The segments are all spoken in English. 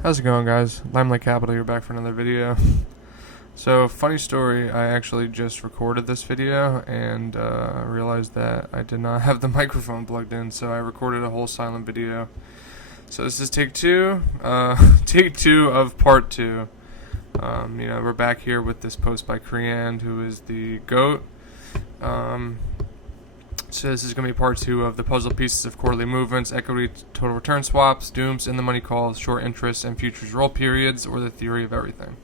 How's it going, guys? Limelight Capital here, back for another video. So, funny story, I actually just recorded this video and realized that I did not have the microphone plugged in, so I recorded a whole silent video. So this is take two of part two. We're back here with this post by Criand, who is the GOAT. So this is going to be part two of the puzzle pieces of quarterly movements, equity total return swaps, dooms, in the money calls, short interest, and futures roll periods, or the theory of everything.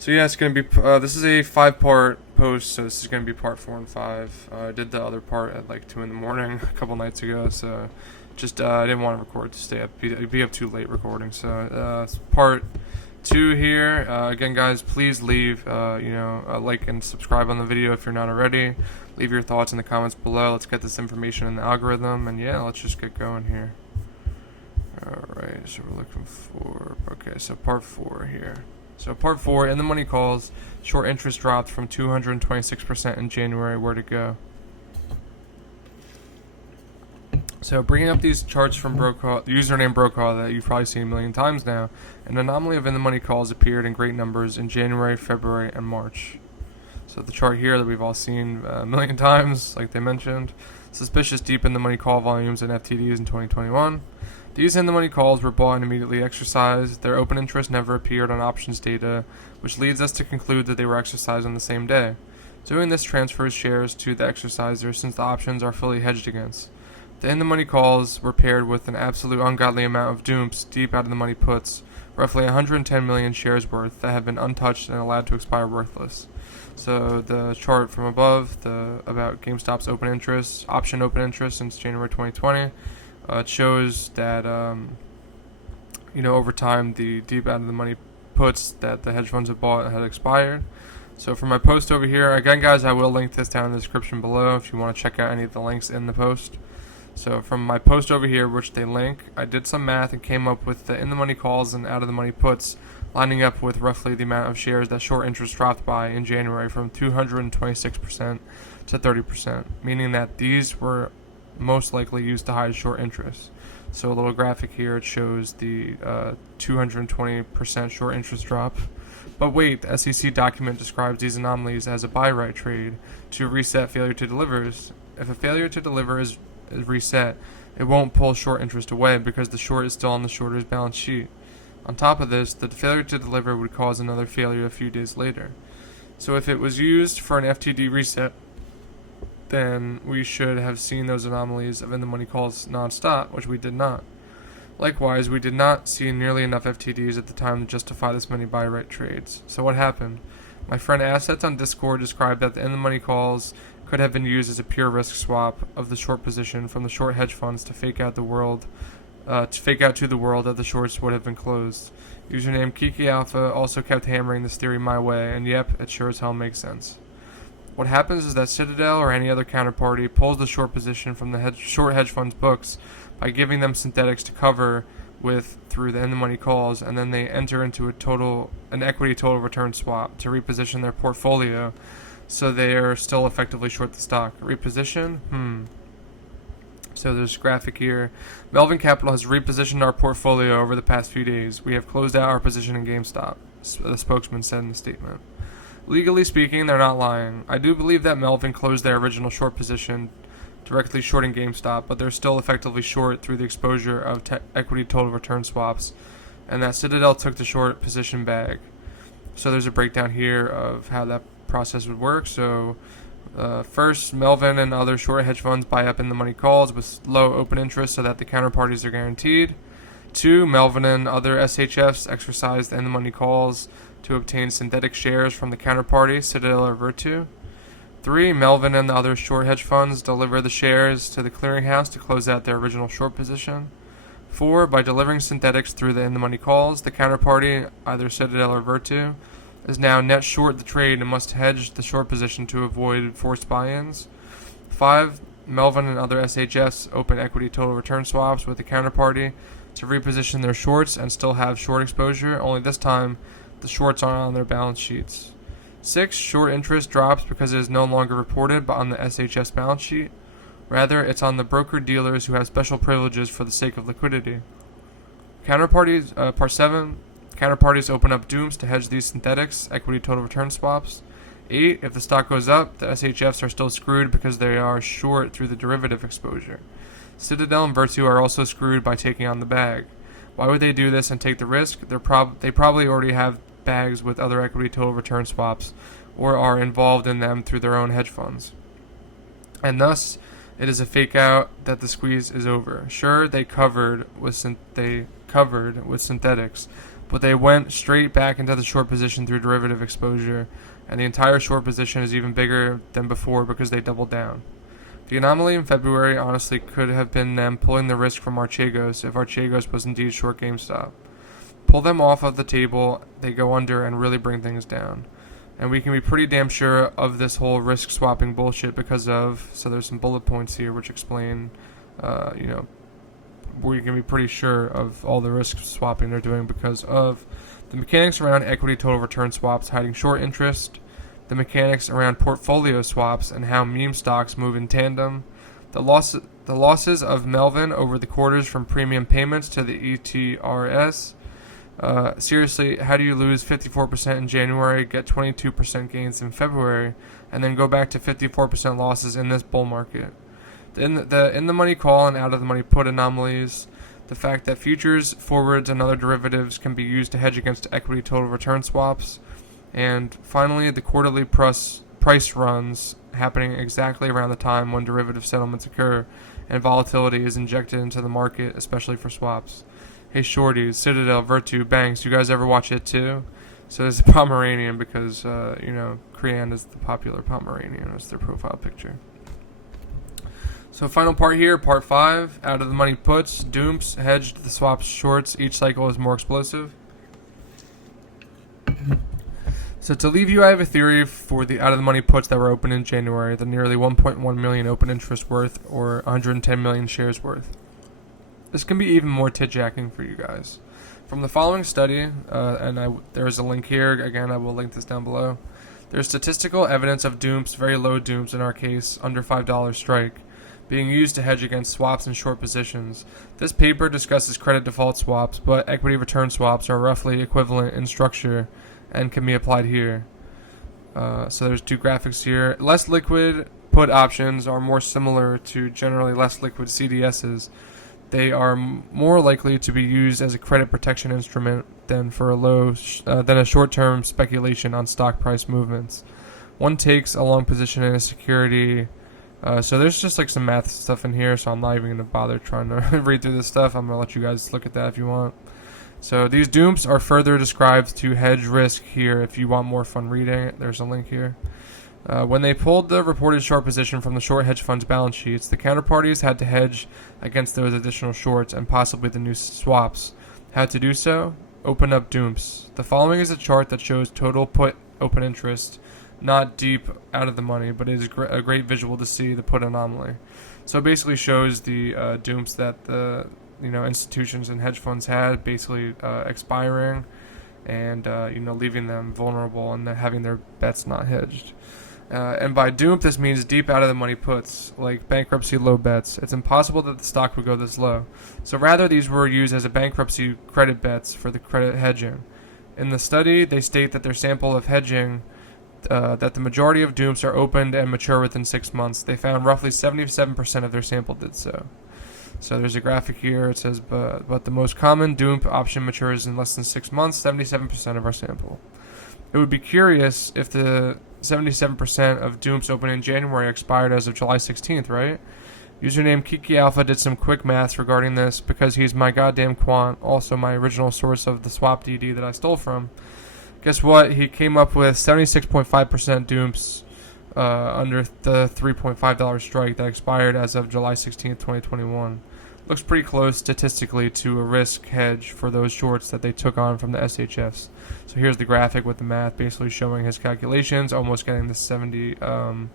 So yeah, it's going to be, this is a 5-part post, so this is going to be part 4 and 5. I did the other part at like 2 in the morning a couple nights ago, so just I didn't want to record to stay up, be up too late recording. So it's part 2 here. Again, guys, please leave a like and subscribe on the video if you're not already. Leave your thoughts in the comments below. Let's get this information in the algorithm, and yeah, let's just get going here. Alright, so we're looking for, okay, so part 4 here. So part 4, in the money calls, short interest dropped from 226% in January. Where to go? So bringing up these charts from Brokaw, the username Brokaw that you've probably seen a million times now, an anomaly of in the money calls appeared in great numbers in January, February, and March. So the chart here that we've all seen a million times, like they mentioned, suspicious deep in the money call volumes in FTDs in 2021. These in the money calls were bought and immediately exercised. Their open interest never appeared on options data, which leads us to conclude that they were exercised on the same day. Doing this transfers shares to the exerciser since the options are fully hedged against. The in-the-money calls were paired with an absolute ungodly amount of dupes deep out of the money puts, roughly 110 million shares worth, that have been untouched and allowed to expire worthless. So the chart from above, about Gamestop's open interest, option open interest since January 2020, it shows that over time the deep out of the money puts that the hedge funds have bought had expired. So for my post over here, again, guys, I will link this down in the description below if you want to check out any of the links in the post. So from my post over here, which they link, I did some math and came up with the in-the-money calls and out-of-the-money puts lining up with roughly the amount of shares that short interest dropped by in January from 226% to 30%, meaning that these were most likely used to hide short interest. So a little graphic here, it shows the 220% short interest drop. But wait, the SEC document describes these anomalies as a buy right trade to reset failure to delivers. If a failure to deliver is reset, it won't pull short interest away because the short is still on the shorter's balance sheet. On top of this, the failure to deliver would cause another failure a few days later. So if it was used for an FTD reset, then we should have seen those anomalies of in-the-money calls non-stop, which we did not. Likewise, we did not see nearly enough FTDs at the time to justify this many buy right trades. So what happened? My friend Assets on Discord described that the in-the-money calls could have been used as a pure risk swap of the short position from the short hedge funds to fake out to the world that the shorts would have been closed. Username Kiki Alpha also kept hammering this theory my way, and yep, it sure as hell makes sense. What happens is that Citadel or any other counterparty pulls the short position from the short hedge fund's books by giving them synthetics to cover with through the in-the-money calls, and then they enter into an equity total return swap to reposition their portfolio so they are still effectively short the stock. Reposition? So there's a graphic here. Melvin Capital has repositioned our portfolio over the past few days. We have closed out our position in GameStop, the spokesman said in the statement. Legally speaking, they're not lying. I do believe that Melvin closed their original short position directly shorting GameStop, but they're still effectively short through the exposure of equity total return swaps, and that Citadel took the short position bag. So there's a breakdown here of how that process would work. So first, Melvin and other short hedge funds buy up in the money calls with low open interest so that the counterparties are guaranteed. 2, Melvin and other SHFs exercise the in the money calls to obtain synthetic shares from the counterparty, Citadel or Virtu. 3, Melvin and the other short hedge funds deliver the shares to the clearinghouse to close out their original short position. 4, by delivering synthetics through the in the money calls, the counterparty, either Citadel or Virtu, is now net short the trade and must hedge the short position to avoid forced buy-ins. 5, Melvin and other SHFs open equity total return swaps with the counterparty to reposition their shorts and still have short exposure, only this time the shorts aren't on their balance sheets. 6, short interest drops because it is no longer reported but on the SHF's balance sheet. Rather, it's on the broker-dealers who have special privileges for the sake of liquidity. Counterparties, part 7. Counterparties open up dooms to hedge these synthetics, equity total return swaps. 8. If the stock goes up, the SHFs are still screwed because they are short through the derivative exposure. Citadel and Virtu are also screwed by taking on the bag. Why would they do this and take the risk? They probably already have bags with other equity total return swaps or are involved in them through their own hedge funds. And thus, it is a fake out that the squeeze is over. Sure, they covered with synthetics, but they went straight back into the short position through derivative exposure, and the entire short position is even bigger than before because they doubled down. The anomaly in February honestly could have been them pulling the risk from Archegos if Archegos was indeed short GameStop. Pull them off of the table, they go under and really bring things down. And we can be pretty damn sure of this whole risk swapping bullshit because of, so there's some bullet points here which explain, we can be pretty sure of all the risk swapping they're doing because of the mechanics around equity total return swaps hiding short interest, the mechanics around portfolio swaps and how meme stocks move in tandem, the losses of Melvin over the quarters from premium payments to the ETRS. Seriously, how do you lose 54% in January, get 22% gains in February, and then go back to 54% losses in this bull market? In the money call and out of the money put anomalies, the fact that futures, forwards, and other derivatives can be used to hedge against equity total return swaps, and finally the quarterly price runs happening exactly around the time when derivative settlements occur and volatility is injected into the market, especially for swaps. Hey shorties, Citadel, Virtu, Banks, you guys ever watch it too? So there's a Pomeranian because, Criand is the popular Pomeranian. That's their profile picture. So final part here, part 5, out of the money puts, dooms, hedged, the swaps, shorts, each cycle is more explosive. So to leave you, I have a theory for the out of the money puts that were open in January, the nearly 1.1 million open interest worth or 110 million shares worth. This can be even more tit-jacking for you guys. From the following study, there is a link here, again I will link this down below. There's statistical evidence of dooms, very low dooms in our case, under $5 strike, being used to hedge against swaps and short positions. This paper discusses credit default swaps, but equity return swaps are roughly equivalent in structure and can be applied here. So there's 2 graphics here. Less liquid put options are more similar to generally less liquid CDSs. They are more likely to be used as a credit protection instrument than for a short-term speculation on stock price movements. One takes a long position in a security. So there's just like some math stuff in here, so I'm not even going to bother trying to read through this stuff. I'm going to let you guys look at that if you want. So these dooms are further described to hedge risk here if you want more fun reading it. There's a link here. When they pulled the reported short position from the short hedge funds' balance sheets, the counterparties had to hedge against those additional shorts and possibly the new swaps. How to do so? Open up dooms. The following is a chart that shows total put open interest, not deep out of the money, but it is a great visual to see the put anomaly. So it basically shows the dooms that the institutions and hedge funds had basically expiring and leaving them vulnerable and having their bets not hedged. And by doom, this means deep out of the money puts, like bankruptcy low bets. It's impossible that the stock would go this low. So rather, these were used as a bankruptcy credit bets for the credit hedging. In the study, they state that their sample of hedging, that the majority of dooms are opened and mature within 6 months. They found roughly 77% of their sample did so. So there's a graphic here. It says, but the most common doom option matures in less than 6 months, 77% of our sample. It would be curious if the 77% of dooms open in January expired as of July 16th, right? Username Kiki Alpha did some quick maths regarding this because he's my goddamn quant, also my original source of the swap DD that I stole from. Guess what? He came up with 76.5% dooms under the $3.5 strike that expired as of July 16th, 2021. Looks pretty close statistically to a risk hedge for those shorts that they took on from the SHFs. So here's the graphic with the math basically showing his calculations, almost getting the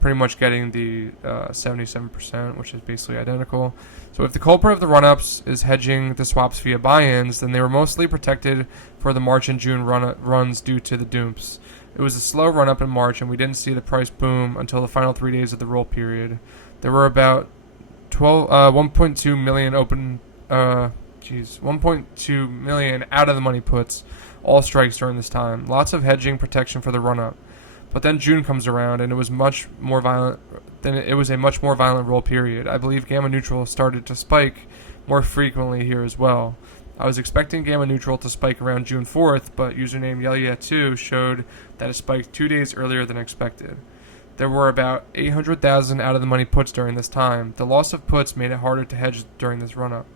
pretty much getting the 77%, which is basically identical. So if the culprit of the run-ups is hedging the swaps via buy-ins, then they were mostly protected for the March and June runs due to the dooms. It was a slow run-up in March, and we didn't see the price boom until the final 3 days of the roll period. There were about 1.2 million open 1.2 million out of the money puts, all strikes during this time. Lots of hedging protection for the run up. But then June comes around, and it was much more violent. Then it was a much more violent roll period. I believe gamma neutral started to spike more frequently here as well. I was expecting gamma neutral to spike around June 4th, but username Yelia2 showed that it spiked 2 days earlier than expected. There were about 800,000 out of the money puts during this time. The loss of puts made it harder to hedge during this run up.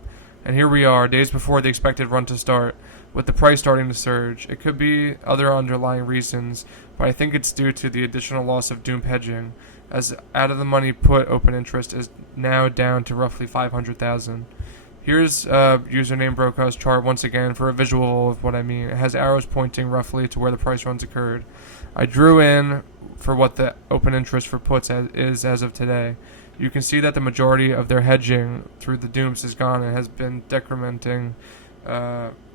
And here we are, days before the expected run to start, with the price starting to surge. It could be other underlying reasons, but I think it's due to the additional loss of doomed hedging, as out of the money put open interest is now down to roughly 500,000. Here's username Broca's chart once again for a visual of what I mean. It has arrows pointing roughly to where the price runs occurred. I drew in for what the open interest for puts is as of today. You can see that the majority of their hedging through the dooms is gone and has been decrementing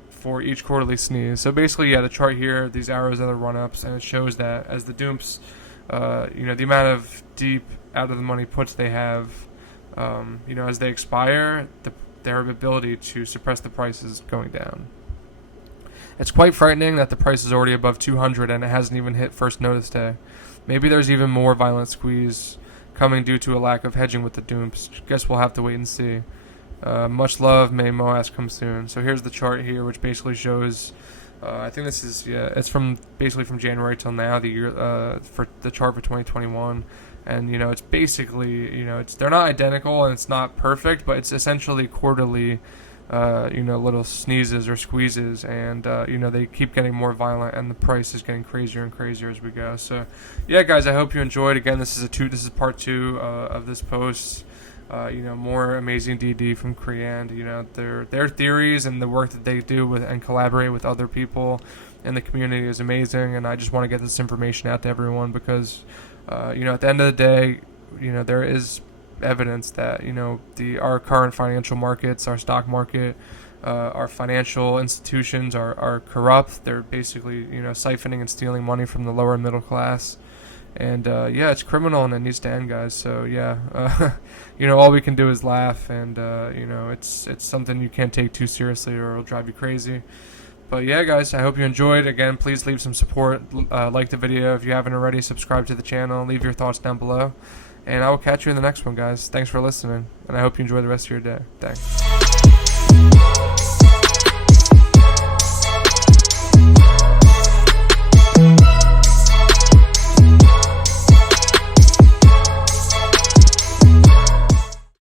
for each quarterly sneeze. So basically, yeah, the chart here, these arrows are the run-ups, and it shows that as the dooms, the amount of deep out of the money puts they have, as they expire, their ability to suppress the prices going down. It's quite frightening that the price is already above 200 and it hasn't even hit first notice day. Maybe there's even more violent squeeze coming due to a lack of hedging with the dooms. Guess we'll have to wait and see. Much love, may MOAS come soon. So here's the chart here, which basically shows, I think this is, it's from basically from January till now, the year for the chart for 2021. And it's basically, they're not identical and it's not perfect, but it's essentially quarterly, little sneezes or squeezes, and they keep getting more violent, and the price is getting crazier and crazier as we go. So, yeah, guys, I hope you enjoyed. Again, this is part 2 of this post. More amazing DD from Criand. Their theories and the work that they do and collaborate with other people in the community is amazing, and I just want to get this information out to everyone because, at the end of the day, there is evidence that our current financial markets, our stock market, our financial institutions are corrupt. They're basically siphoning and stealing money from the lower and middle class, and it's criminal and it needs to end, guys. So all we can do is laugh, and it's something you can't take too seriously or it'll drive you crazy. But yeah, guys, I hope you enjoyed. Again, please leave some support. Like the video if you haven't already. Subscribe to the channel. Leave your thoughts down below. And I will catch you in the next one, guys. Thanks for listening, and I hope you enjoy the rest of your day. Thanks.